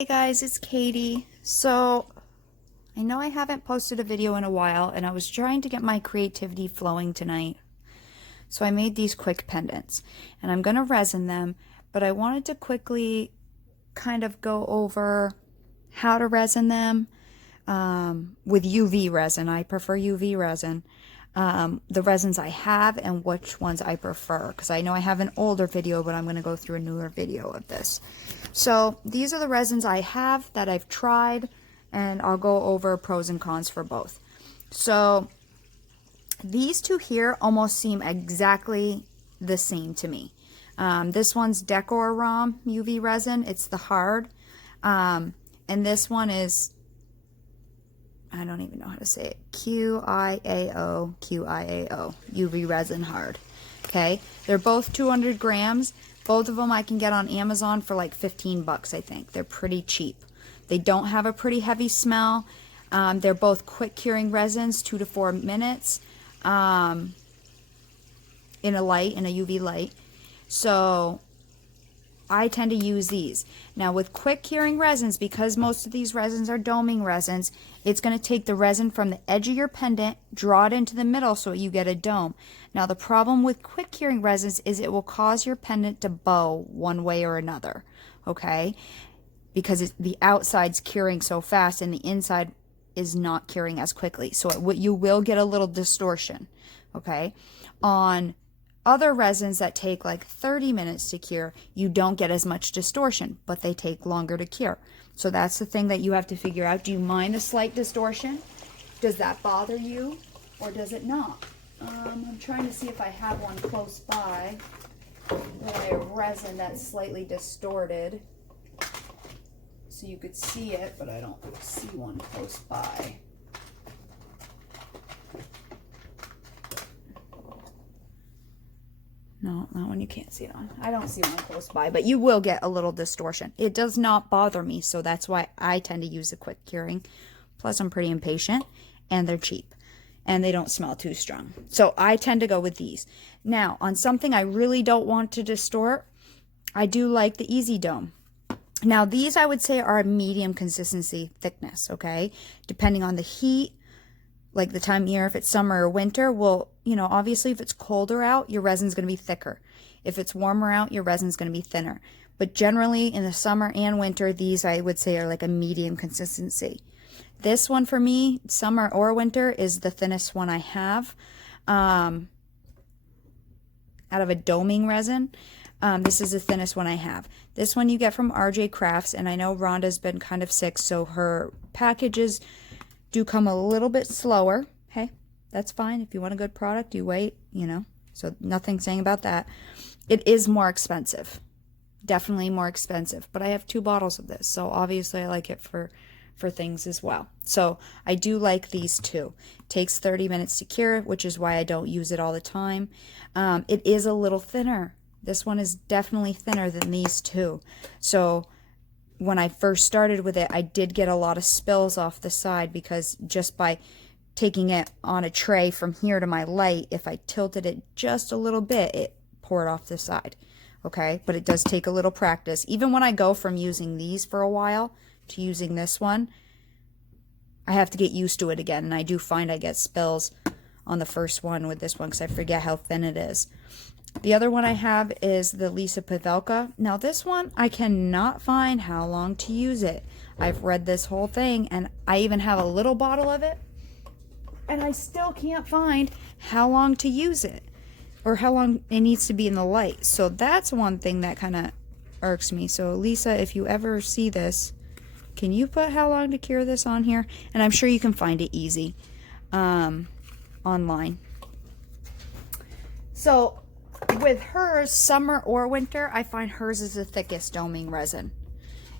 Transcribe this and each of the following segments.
Hey guys, it's Katie. So, I know I haven't posted a video in a while and I was trying to get my creativity flowing tonight. So I made these quick pendants and I'm going to resin them, but I wanted to quickly kind of go over how to resin them with UV resin. I prefer UV resin. The resins I have and which ones I prefer, because I know I have an older video, but I'm going to go through a newer video of this. So these are the resins I have that I've tried, and I'll go over pros and cons for both. So these two here almost seem exactly the same to me. This one's Decor Rom UV resin. It's the hard. And this one is, I don't even know how to say it, QIAO UV resin hard. Okay, they're both 200 grams. Both of them I can get on Amazon for like 15 bucks, I think. They're pretty cheap. They don't have a pretty heavy smell. They're both quick curing resins, 2 to 4 minutes, in a UV light. So I tend to use these. Now with quick curing resins, because most of these resins are doming resins, it's going to take the resin from the edge of your pendant, draw it into the middle so you get a dome. Now the problem with quick curing resins is it will cause your pendant to bow one way or another, okay? Because the outside's curing so fast and the inside is not curing as quickly. So you will get a little distortion, okay? On other resins that take like 30 minutes to cure, you don't get as much distortion, but they take longer to cure. So that's the thing that you have to figure out. Do you mind a slight distortion? Does that bother you or does it not? I'm trying to see if I have one close by. A resin that's slightly distorted so you could see it, but I don't see one close by. No, that one you can't see it on. I don't see one close by, but you will get a little distortion. It does not bother me, so that's why I tend to use the quick curing. Plus, I'm pretty impatient, and they're cheap, and they don't smell too strong. So I tend to go with these. Now, on something I really don't want to distort, I do like the Easy Dome. Now, these I would say are a medium consistency thickness, okay? Depending on the heat, like the time of year, if it's summer or winter, well, you know, obviously if it's colder out, your resin's going to be thicker. If it's warmer out, your resin's going to be thinner. But generally in the summer and winter, these I would say are like a medium consistency. This one for me, summer or winter, is the thinnest one I have out of a doming resin. This is the thinnest one I have. This one you get from RJ Crafts, and I know Rhonda's been kind of sick, so her packages do come a little bit slower. Hey, that's fine. If you want a good product, you wait, you know. So nothing saying about that. It is more expensive. Definitely more expensive. But I have 2 bottles of this, so obviously I like it for things as well. So I do like these two. It takes 30 minutes to cure, which is why I don't use it all the time. It is a little thinner. This one is definitely thinner than these two. So when I first started with it, I did get a lot of spills off the side because just by taking it on a tray from here to my light, if I tilted it just a little bit, it poured off the side. Okay, but it does take a little practice. Even when I go from using these for a while to using this one, I have to get used to it again, and I do find I get spills on the first one with this one because I forget how thin it is. The other one I have is the Lisa Pavelka. Now this one, I cannot find how long to use it. I've read this whole thing, and I even have a little bottle of it, and I still can't find how long to use it or how long it needs to be in the light. So that's one thing that kind of irks me. So Lisa, if you ever see this, can you put how long to cure this on here? And I'm sure you can find it easy online. So with hers, summer or winter, I find hers is the thickest doming resin.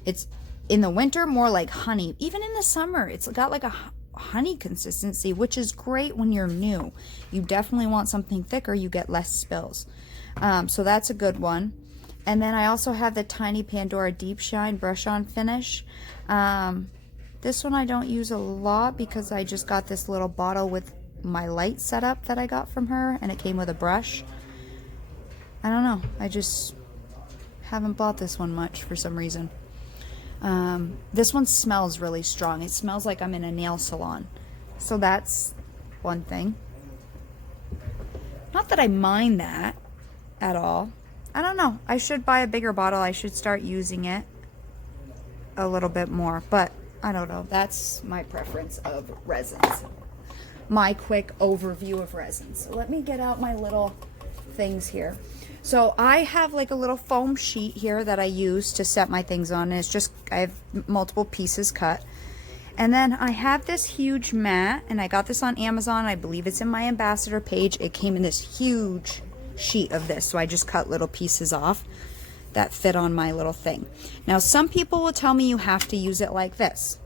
It's in the winter more like honey. Even in the summer, it's got like a honey consistency, which is great when you're new. You definitely want something thicker, you get less spills. So that's a good one. And then I also have the Tiny Pandora Deep Shine Brush On Finish. This one I don't use a lot because I just got this little bottle with my light setup that I got from her, and it came with a brush. I don't know, I just haven't bought this one much for some reason. This one smells really strong. It smells like I'm in a nail salon. So that's one thing. Not that I mind that at all. I don't know. I should buy a bigger bottle. I should start using it a little bit more. But I don't know. That's my preference of resins. My quick overview of resins. So let me get out my little things here. So I have like a little foam sheet here that I use to set my things on. And it's just, I have multiple pieces cut. And then I have this huge mat, and I got this on Amazon. I believe it's in my ambassador page. It came in this huge sheet of this. So I just cut little pieces off that fit on my little thing. Now, some people will tell me you have to use it like this.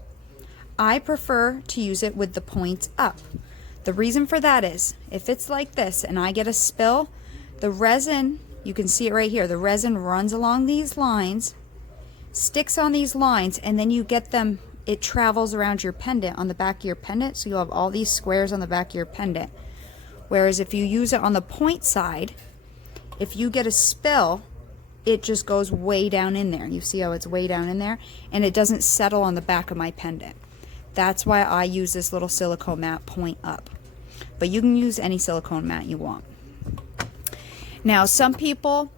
I prefer to use it with the points up. The reason for that is, if it's like this and I get a spill, the resin, you can see it right here, the resin runs along these lines, sticks on these lines, and then you get them, it travels around your pendant, on the back of your pendant, so you'll have all these squares on the back of your pendant. Whereas if you use it on the point side, if you get a spill, it just goes way down in there. You see how it's way down in there? And it doesn't settle on the back of my pendant. That's why I use this little silicone mat point up. But you can use any silicone mat you want. Now, some people,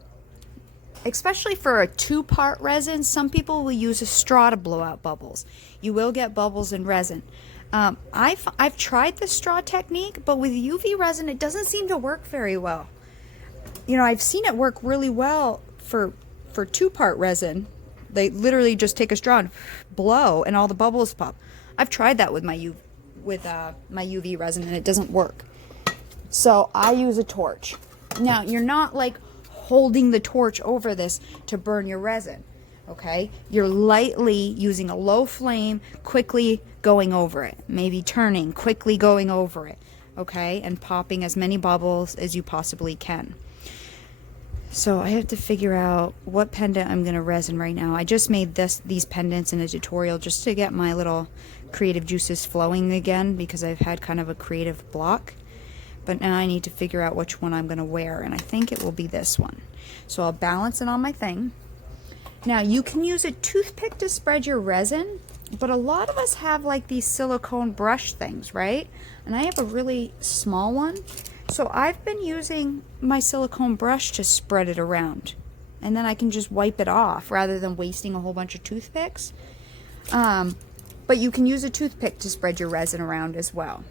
especially for a two-part resin, some people will use a straw to blow out bubbles. You will get bubbles in resin. I've tried the straw technique, but with UV resin, it doesn't seem to work very well. You know, I've seen it work really well for two-part resin. They literally just take a straw and blow, and all the bubbles pop. I've tried that with my UV resin, and it doesn't work. So I use a torch. Now, you're not like holding the torch over this to burn your resin, okay? You're lightly using a low flame, quickly going over it, maybe turning, quickly going over it, okay? And popping as many bubbles as you possibly can. So I have to figure out what pendant I'm going to resin right now. I just made these pendants in a tutorial just to get my little creative juices flowing again, because I've had kind of a creative block. But now I need to figure out which one I'm going to wear, and I think it will be this one. So I'll balance it on my thing. Now, you can use a toothpick to spread your resin, but a lot of us have like these silicone brush things, right? And I have a really small one. So I've been using my silicone brush to spread it around. And then I can just wipe it off rather than wasting a whole bunch of toothpicks. But you can use a toothpick to spread your resin around as well.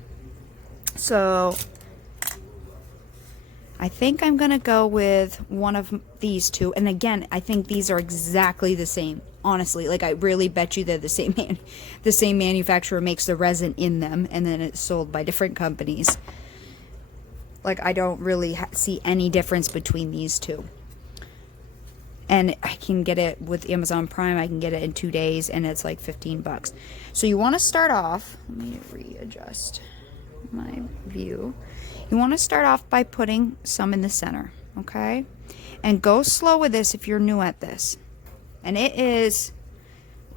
So I think I'm going to go with one of these two. And again, I think these are exactly the same. Honestly, like I really bet you they're the same manufacturer makes the resin in them, and then it's sold by different companies. Like I don't really see any difference between these two. And I can get it with Amazon Prime. I can get it in 2 days, and it's like $15. So you want to start off, let me readjust my view. You want to start off by putting some in the center, okay? And go slow with this if you're new at this. And it is,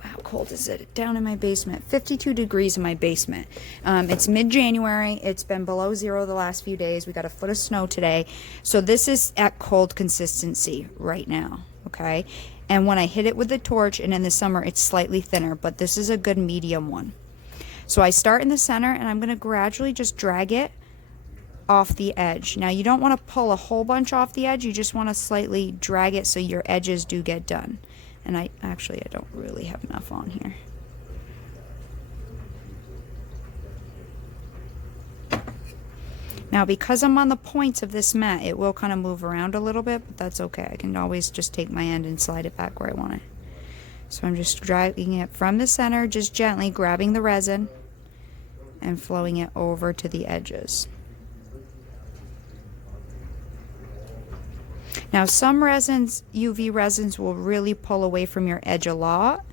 how cold is it? Down in my basement, 52 degrees in my basement. It's mid-January. It's been below zero the last few days. We got a foot of snow today. So this is at cold consistency right now, okay? And when I hit it with the torch, and in the summer, it's slightly thinner, but this is a good medium one. So I start in the center, and I'm going to gradually just drag it off the edge. Now, you don't want to pull a whole bunch off the edge. You just want to slightly drag it so your edges do get done. And I don't really have enough on here. Now, because I'm on the points of this mat, it will kind of move around a little bit, but that's okay. I can always just take my end and slide it back where I want it. So I'm just dragging it from the center, just gently grabbing the resin and flowing it over to the edges. Now, some resins, UV resins, will really pull away from your edge a lot.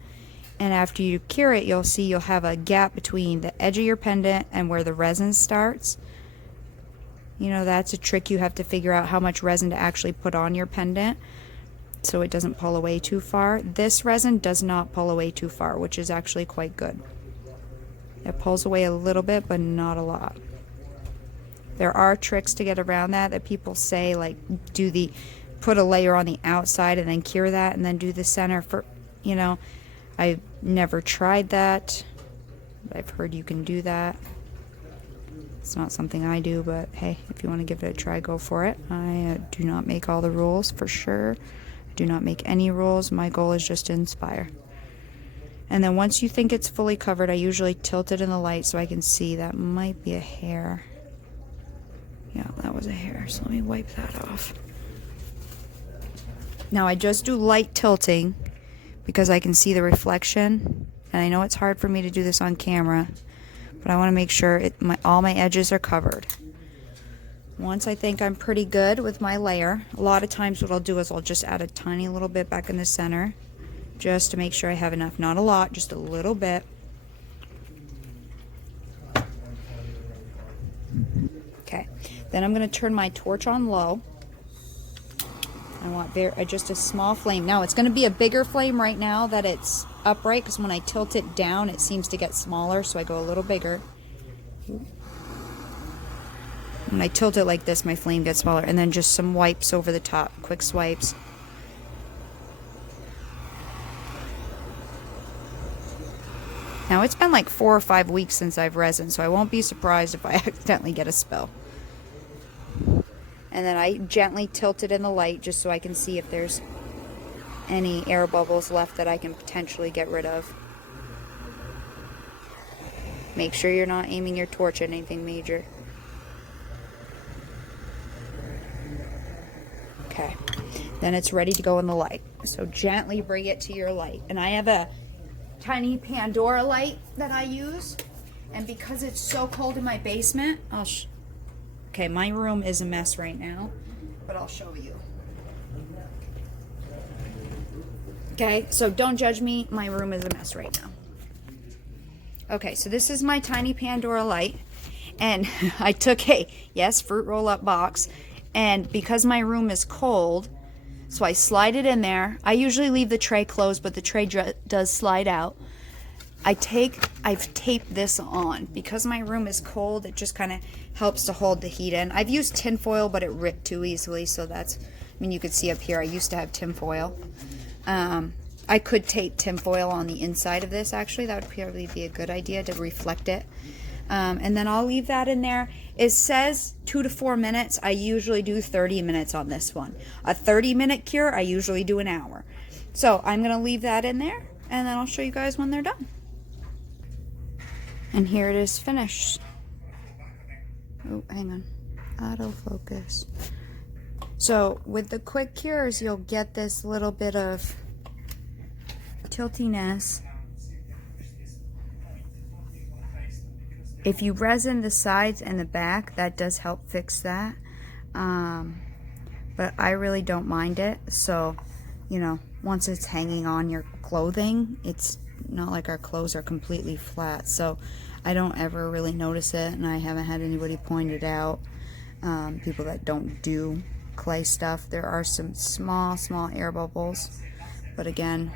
And after you cure it, you'll see you'll have a gap between the edge of your pendant and where the resin starts. You know, that's a trick. You have to figure out how much resin to actually put on your pendant so it doesn't pull away too far. This resin does not pull away too far, which is actually quite good. It pulls away a little bit, but not a lot. There are tricks to get around that people say, like put a layer on the outside and then cure that and then do the center for, you know. I've never tried that, but I've heard you can do that. It's not something I do, but hey, if you want to give it a try, go for it. I do not make all the rules, for sure. I do not make any rules. My goal is just to inspire. And then once you think it's fully covered, I usually tilt it in the light so I can see. That might be a hair. Yeah, that was a hair, so let me wipe that off. Now I just do light tilting because I can see the reflection, and I know it's hard for me to do this on camera, but I want to make sure all my edges are covered. Once I think I'm pretty good with my layer, a lot of times what I'll do is I'll just add a tiny little bit back in the center just to make sure I have enough. Not a lot, just a little bit. Okay, then I'm going to turn my torch on low. I want just a small flame. Now it's going to be a bigger flame right now that it's upright, because when I tilt it down it seems to get smaller, so I go a little bigger. When I tilt it like this, my flame gets smaller. And then just some wipes over the top, quick swipes. Now it's been like 4 or 5 weeks since I've resin, so I won't be surprised if I accidentally get a spill. And then I gently tilt it in the light just so I can see if there's any air bubbles left that I can potentially get rid of. Make sure you're not aiming your torch at anything major. Okay, then it's ready to go in the light. So gently bring it to your light. And I have a tiny Pandora light that I use. And because it's so cold in my basement, okay, my room is a mess right now, but I'll show you. Okay, so don't judge me. My room is a mess right now. Okay, so this is my tiny Pandora light. And I took a, yes, fruit roll-up box. And because my room is cold, so I slide it in there. I usually leave the tray closed, but the tray does slide out. I've taped this on. Because my room is cold, it just kind of helps to hold the heat in. I've used tin foil, but it ripped too easily, so that's, I mean, you could see up here, I used to have tin foil. I could tape tin foil on the inside of this, actually. That would probably be a good idea to reflect it. And then I'll leave that in there. It says 2 to 4 minutes. I usually do 30 minutes on this one. A 30-minute cure, I usually do an hour. So I'm going to leave that in there, and then I'll show you guys when they're done. And here it is finished. Oh, hang on. Autofocus. So with the quick cures, you'll get this little bit of tiltiness. If you resin the sides and the back, that does help fix that. But I really don't mind it. So, you know, once it's hanging on your clothing, it's not like our clothes are completely flat. So I don't ever really notice it, and I haven't had anybody point it out. People that don't do clay stuff. There are some small air bubbles, but again,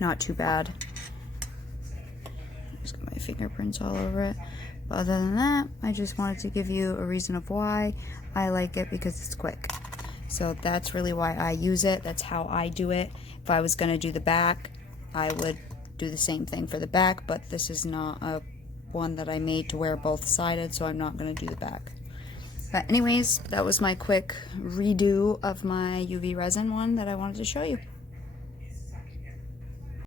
not too bad. Just got my fingerprints all over it. But other than that, I just wanted to give you a reason of why I like it, because it's quick. So that's really why I use it. That's how I do it. If I was going to do the back, I would do the same thing for the back, but this is not a one that I made to wear both sided, so I'm not going to do the back. But anyways, that was my quick redo of my UV resin one that I wanted to show you.